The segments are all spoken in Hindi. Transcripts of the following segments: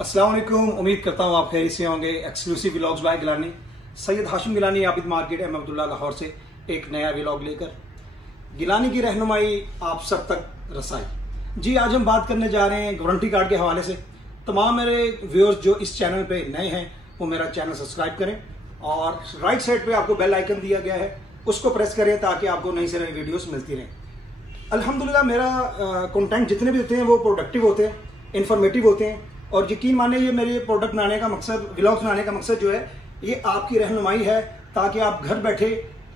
अस्सलाम वालेकुम। उम्मीद करता हूँ आप खैरियत से होंगे। Exclusive vlogs by Gilani, Syed Hashim Gilani, Abid market, M Abdullah, Lahore से एक नया व्लॉग लेकर गिलानी की रहनुमाई आप सब तक रसाई। जी, आज हम बात करने जा रहे हैं वारंटी कार्ड के हवाले से। तमाम मेरे व्यूअर्स जो इस चैनल पे नए हैं वो मेरा चैनल सब्सक्राइब करें और राइट साइड पे आपको बेल आइकन दिया गया है, उसको प्रेस करें ताकि आपको नई से नई वीडियोस मिलती रहें। अल्हम्दुलिल्लाह मेरा कंटेंट जितने भी होते हैं वो प्रोडक्टिव होते हैं, इंफॉर्मेटिव होते हैं और यकीन माने ये मेरे प्रोडक्ट बनाने का मकसद, व्लॉग्स बनाने का मकसद जो है ये आपकी रहनुमाई है ताकि आप घर बैठे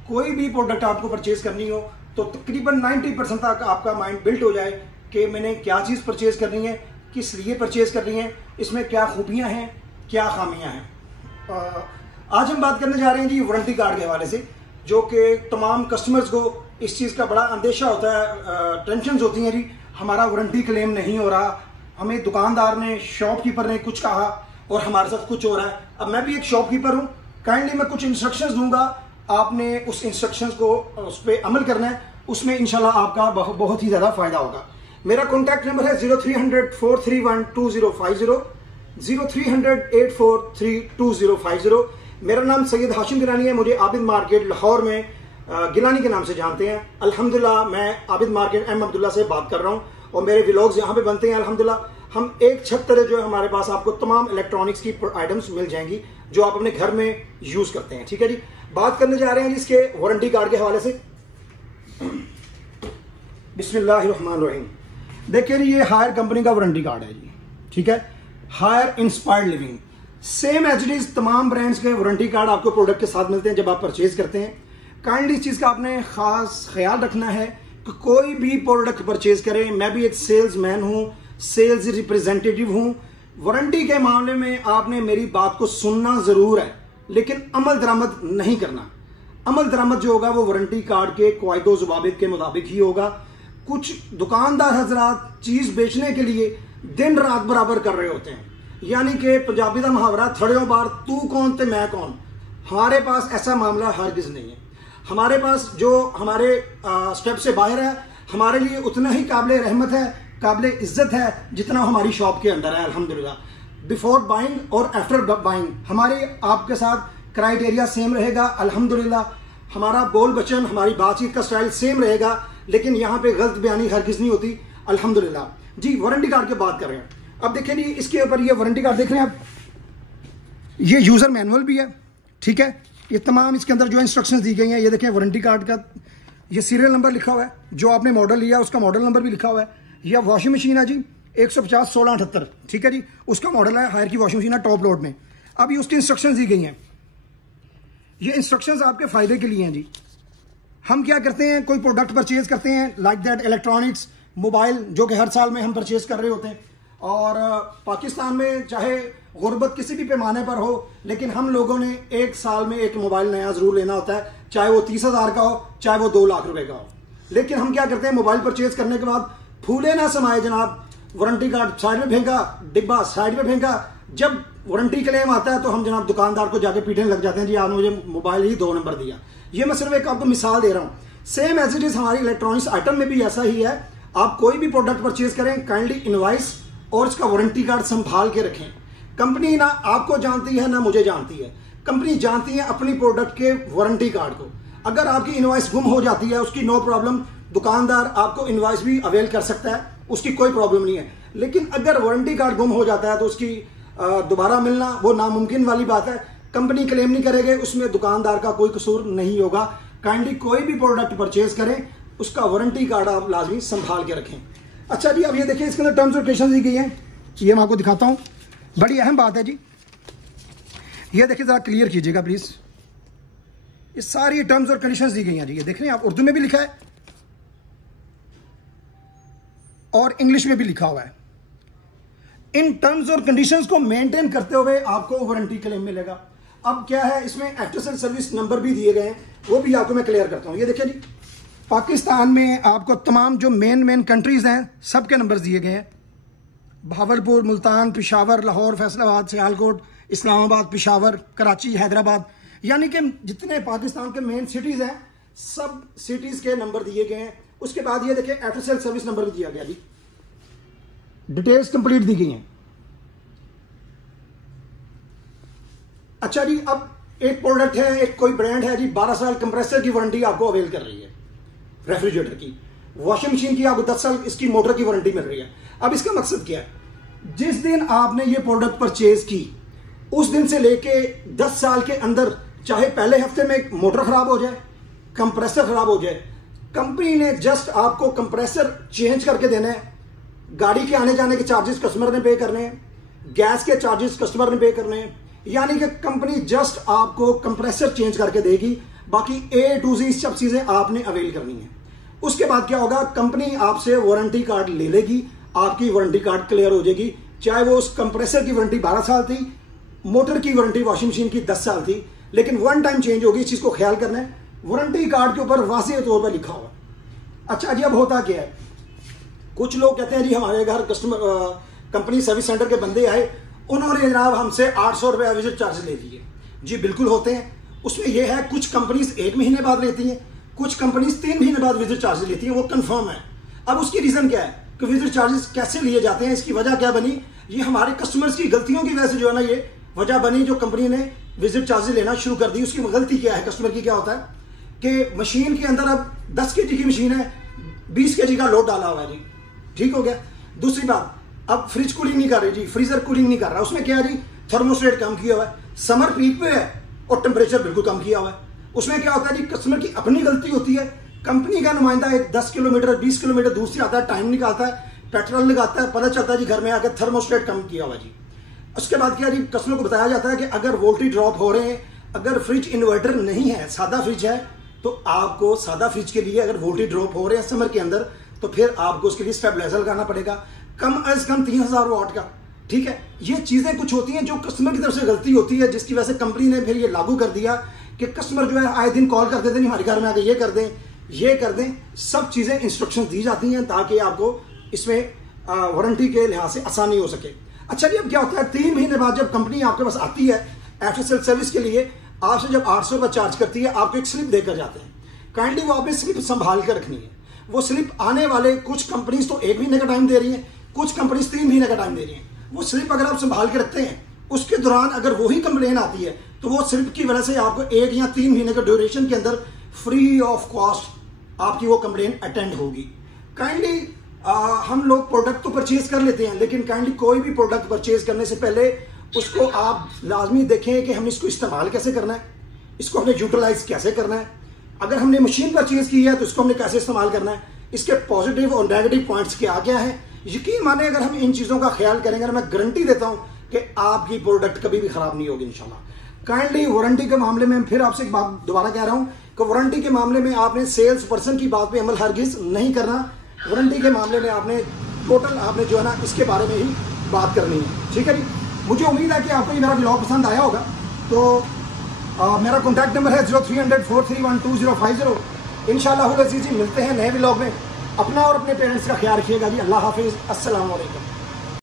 कोई भी प्रोडक्ट आपको परचेज करनी हो तो तकरीबन 90% तक आपका माइंड बिल्ट हो जाए कि मैंने क्या चीज़ परचेज करनी है, किस लिए परचेज करनी है, इसमें क्या खूबियाँ हैं, क्या खामियाँ हैं। आज हम बात करने जा रहे हैं जी वारंटी कार्ड के हवाले से, जो कि तमाम कस्टमर्स को इस चीज़ का बड़ा अंदेशा होता है, टेंशन होती हैं जी हमारा वारंटी क्लेम नहीं हो रहा, हमें दुकानदार ने, शॉपकीपर ने कुछ कहा और हमारे साथ कुछ हो रहा है। अब मैं भी एक शॉपकीपर हूँ, काइंडली मैं कुछ इंस्ट्रक्शंस दूंगा, आपने उस इंस्ट्रक्शंस को उस पर अमल करना है, उसमें इंशाल्लाह आपका बहुत ही ज़्यादा फायदा होगा। मेरा कॉन्टैक्ट नंबर है 0300-431-2050, 0300-843-2050। मेरा नाम सैयद हाशिम गिलानी है, मुझे आबिद मार्केट लाहौर में गिलानी के नाम से जानते हैं। अल्हम्दुलिल्लाह मैं आबिद मार्केट एम अब्दुल्ला से बात कर रहा हूँ और मेरे व्लॉग्स यहाँ पे बनते हैं। अल्हम्दुलिल्लाह हम एक छत तले जो है हमारे पास आपको तमाम इलेक्ट्रॉनिक्स की आइटम्स मिल जाएंगी जो आप अपने घर में यूज करते हैं। ठीक है जी, बात करने जा रहे हैं इसके वारंटी कार्ड के हवाले से। बिस्मिल्लाहिर्रहमानिर्रहीम। देखिए ये हायर कंपनी का वारंटी कार्ड है जी, ठीक है, Haier inspired living, same as it is तमाम ब्रांड्स के वारंटी कार्ड आपको प्रोडक्ट के साथ मिलते हैं जब आप परचेज करते हैं। काइंडली इस चीज का आपने खास ख्याल रखना है कि कोई भी प्रोडक्ट परचेज करें, मैं भी एक सेल्समैन हूं, सेल्स रिप्रेजेंटेटिव हूं, वारंटी के मामले में आपने मेरी बात को सुनना जरूर है लेकिन अमल दरामद नहीं करना। अमल दरामद जो होगा वो वारंटी कार्ड के क़वाइदो ज़वाबित के मुताबिक ही होगा। कुछ दुकानदार हजरात चीज बेचने के लिए दिन रात बराबर कर रहे होते हैं, यानी कि पंजाबी का मुहावरा थड़ियों बार तू कौन ते मैं कौन। हमारे पास ऐसा मामला हरगिज नहीं है। हमारे पास जो हमारे स्टेप से बाहर है हमारे लिए उतना ही काबिल रहमत है, काबिल इज्जत है जितना हमारी शॉप के अंदर है। अल्हम्दुलिल्लाह बिफोर बाइंग और आफ्टर बाइंग हमारे आपके साथ क्राइटेरिया सेम रहेगा। अल्हम्दुलिल्लाह हमारा बोल वचन, हमारी बातचीत का स्टाइल सेम रहेगा, लेकिन यहाँ पे गलत बयानी हरगिज नहीं होती। अल्हम्दुलिल्लाह जी, वारंटी कार्ड की बात कर रहे हैं। अब देखिए जी इसके ऊपर ये वारंटी कार्ड देख रहे हैं आप, ये यूजर मैनुअल भी है, ठीक है, ये तमाम इसके अंदर जो इंस्ट्रक्शंस दी गई हैं, ये देखें वारंटी कार्ड का ये सीरियल नंबर लिखा हुआ है, जो आपने मॉडल लिया उसका मॉडल नंबर भी लिखा हुआ है। यह वॉशिंग मशीन है जी 150-1678, ठीक है जी, उसका मॉडल है, हायर की वॉशिंग मशीन है टॉप लोड में। अब ये उसकी इंस्ट्रक्शंस दी गई हैं, ये इंस्ट्रक्शंस आपके फायदे के लिए हैं जी। हम क्या करते हैं, कोई प्रोडक्ट परचेज करते हैं लाइक दैट इलेक्ट्रॉनिक्स, मोबाइल, जो कि हर साल में हम परचेज कर रहे होते हैं और पाकिस्तान में चाहे गुर्बत किसी भी पैमाने पर हो लेकिन हम लोगों ने एक साल में एक मोबाइल नया जरूर लेना होता है, चाहे वो 30,000 का हो चाहे वो 2 लाख रुपए का हो। लेकिन हम क्या करते हैं, मोबाइल परचेज करने के बाद फूले ना समाये जनाब, वारंटी कार्ड साइड में फेंका, डिब्बा साइड में फेंका, जब वारंटी क्लेम आता है तो हम जनाब दुकानदार को जाके पीटने लग जाते हैं, जी आपने मुझे मोबाइल ही 2 नंबर दिया। ये मैं सिर्फ एक आपको मिसाल दे रहा हूँ। सेम एज इट इज हमारी इलेक्ट्रॉनिक्स आइटम में भी ऐसा ही है। आप कोई भी प्रोडक्ट परचेज करें, काइंडली इनवॉइस और इसका वारंटी कार्ड संभाल के रखें। कंपनी ना आपको जानती है ना मुझे जानती है, कंपनी जानती है अपनी प्रोडक्ट के वारंटी कार्ड को। अगर आपकी इनवॉइस गुम हो जाती है उसकी नो प्रॉब्लम, दुकानदार आपको इनवॉइस भी अवेल कर सकता है, उसकी कोई प्रॉब्लम नहीं है। लेकिन अगर वारंटी कार्ड गुम हो जाता है तो उसकी दोबारा मिलना वो नामुमकिन वाली बात है। कंपनी क्लेम नहीं करेगी, उसमें दुकानदार का कोई कसूर नहीं होगा। काइंडली कोई भी प्रोडक्ट परचेज करें उसका वारंटी कार्ड आप लाजमी संभाल के रखें। अच्छा जी, अब ये देखिए इसके अंदर टर्म्स और कंडीशंस दी गई हैं, ये मैं आपको दिखाता हूँ, बड़ी अहम बात है जी। ये देखिए जरा क्लियर कीजिएगा प्लीज, ये सारी टर्म्स और कंडीशंस दी गई हैं जी। ये देख रहे हैं आप, उर्दू में भी लिखा है और इंग्लिश में भी लिखा हुआ है। इन टर्म्स और कंडीशंस को मेंटेन करते हुए आपको वारंटी क्लेम मिलेगा। अब क्या है, इसमें आफ्टर सेल सर्विस नंबर भी दिए गए हैं, वो भी आपको मैं क्लियर करता हूं। ये देखिए जी, पाकिस्तान में आपको तमाम जो मेन कंट्रीज हैं सबके नंबर दिए गए हैं, भावलपुर, मुल्तान, पेशावर, लाहौर, फैसलाबाद, सियालकोट, इस्लामाबाद, पेशावर, कराची, हैदराबाद, यानी कि जितने पाकिस्तान के मेन सिटीज हैं सब सिटीज के नंबर दिए गए हैं। उसके बाद ये देखिए आफ्टर सेल सर्विस नंबर भी दिया गया जी, डिटेल्स कंप्लीट दी गई हैं। अच्छा जी, अब एक प्रोडक्ट है, एक कोई ब्रांड है जी, 12 साल कंप्रेसर की वारंटी आपको अवेल कर रही है रेफ्रिजरेटर की। वॉशिंग मशीन की आपको 10 साल इसकी मोटर की वारंटी मिल रही है। अब इसका मकसद क्या है, जिस दिन आपने ये प्रोडक्ट परचेज की उस दिन से लेके 10 साल के अंदर, चाहे पहले हफ्ते में मोटर खराब हो जाए, कंप्रेसर खराब हो जाए, कंपनी ने जस्ट आपको कंप्रेसर चेंज करके देना है। गाड़ी के आने जाने के चार्जेस कस्टमर ने पे करने हैं, गैस के चार्जेस कस्टमर ने पे करने हैं, यानी कि कंपनी जस्ट आपको कंप्रेसर चेंज करके देगी, बाकी A to Z सब चीजें आपने अवेल करनी है। उसके बाद क्या होगा, कंपनी आपसे वारंटी कार्ड ले लेगी, आपकी वारंटी कार्ड क्लियर हो जाएगी, चाहे वो उस कंप्रेसर की वारंटी 12 साल थी, मोटर की वारंटी वॉशिंग मशीन की 10 साल थी, लेकिन वन टाइम चेंज होगी। इस चीज को ख्याल करना है, वारंटी कार्ड के ऊपर वाज़ेह तौर पर लिखा हुआ। अच्छा जी, अब होता क्या है, कुछ लोग कहते हैं जी हमारे घर कस्टमर कंपनी सर्विस सेंटर के बंदे आए, उन्होंने जनाब हमसे 800 रुपये विजिट चार्ज ले लिए। जी बिल्कुल होते हैं। उसमें यह है, कुछ कंपनीज 1 महीने बाद लेती हैं, कुछ कंपनीज 3 महीने बाद विजिट चार्ज लेती हैं, वो कंफर्म है। अब उसकी रीजन क्या है कि विजिट चार्जेस कैसे लिए जाते हैं, इसकी वजह क्या बनी, ये हमारे कस्टमर्स की गलतियों की वजह से जो है ना ये वजह बनी, जो कंपनी ने विजिट चार्जेस लेना शुरू कर दी। उसकी गलती क्या है, कस्टमर की क्या होता है कि मशीन के अंदर अब 10 kg की मशीन है, 20 kg का लोड डाला हुआ है जी, ठीक हो गया। दूसरी बात, अब फ्रिज कूलिंग नहीं कर रही जी, फ्रीजर कूलिंग नहीं कर रहा, उसमें क्या है जी, थर्मोस्टेट कम किया हुआ है, समर पीक पे है और टेम्परेचर बिल्कुल कम किया हुआ है। उसमें क्या होता है जी, कस्टमर की अपनी गलती होती है, कंपनी का नुमाइंदा एक 10 किलोमीटर 20 किलोमीटर दूर से आता है, टाइम निकालता है, पेट्रोल लगाता है, पता चलता है जी घर में आकर थर्मोस्टेट कम किया हुआ जी। उसके बाद क्या जी, कस्टमर को बताया जाता है कि अगर वोल्टेज ड्रॉप हो रहे हैं, अगर फ्रिज इन्वर्टर नहीं है, सादा फ्रिज है, तो आपको सादा फ्रिज के लिए अगर वोल्टेज ड्रॉप हो रहे हैं समर के अंदर, तो फिर आपको उसके लिए स्टेबलाइजर लगाना पड़ेगा, कम अज कम 3000 वाट का, ठीक है। ये चीजें कुछ होती हैं जो कस्टमर की तरफ से गलती होती है, जिसकी वजह से कंपनी ने फिर ये लागू कर दिया कि कस्टमर जो है आए दिन कॉल करते थे, नहीं हमारे घर में आके ये कर दें, ये कर दें, सब चीजें इंस्ट्रक्शन दी जाती हैं ताकि आपको इसमें वारंटी के लिहाज से आसानी हो सके। अच्छा जी, अब क्या होता है, 3 महीने बाद जब कंपनी आपके पास आती है आफ्टर सेल सर्विस के लिए, आपसे जब 800 रुपये चार्ज करती है, आपको एक स्लिप देकर जाते हैं। काइंडली वो आपने स्लिप संभाल कर रखनी है। वो स्लिप आने वाले कुछ कंपनीज तो 1 महीने का टाइम दे रही है, कुछ कंपनीज 3 महीने का टाइम दे रही है। वो स्लिप अगर आप संभाल के रखते हैं, उसके दौरान अगर वही कंप्लेन आती है, तो वो स्लिप की वजह से आपको 1 या 3 महीने के ड्यूरेशन के अंदर फ्री ऑफ कॉस्ट आपकी वो कंप्लेन अटेंड होगी। काइंडली हम लोग प्रोडक्ट तो परचेज कर लेते हैं, लेकिन काइंडली कोई भी प्रोडक्ट परचेज करने से पहले उसको आप लाजमी देखें कि हमने इसको इस्तेमाल कैसे करना है, इसको हमने यूटिलाइज कैसे करना है। अगर हमने मशीन परचेज की है तो इसको हमने कैसे इस्तेमाल करना है, इसके पॉजिटिव और नेगेटिव पॉइंट्स क्या क्या है। यकीन माने अगर हम इन चीज़ों का ख्याल करेंगे, मैं गारंटी देता हूं कि आपकी प्रोडक्ट कभी भी खराब नहीं होगी इंशाल्लाह। काइंडली वारंटी के मामले में फिर आपसे एक बात दोबारा कह रहा हूं कि वारंटी के मामले में आपने सेल्स पर्सन की बात पे अमल हरगिज नहीं करना। वारंटी के मामले में आपने टोटल आपने जो है ना इसके बारे में ही बात करनी है, ठीक है जी। मुझे उम्मीद है कि आपको ये मेरा ब्लॉग पसंद आया होगा। तो मेरा कॉन्टैक्ट नंबर है 0300 431 2050। इंशाअल्लाह अज़ीज़ मिलते हैं नए ब्लॉग में। अपना और अपने पेरेंट्स का ख्याल रखिएगा जी। अल्लाह हाफिज़, अस्सलाम वालेकुम।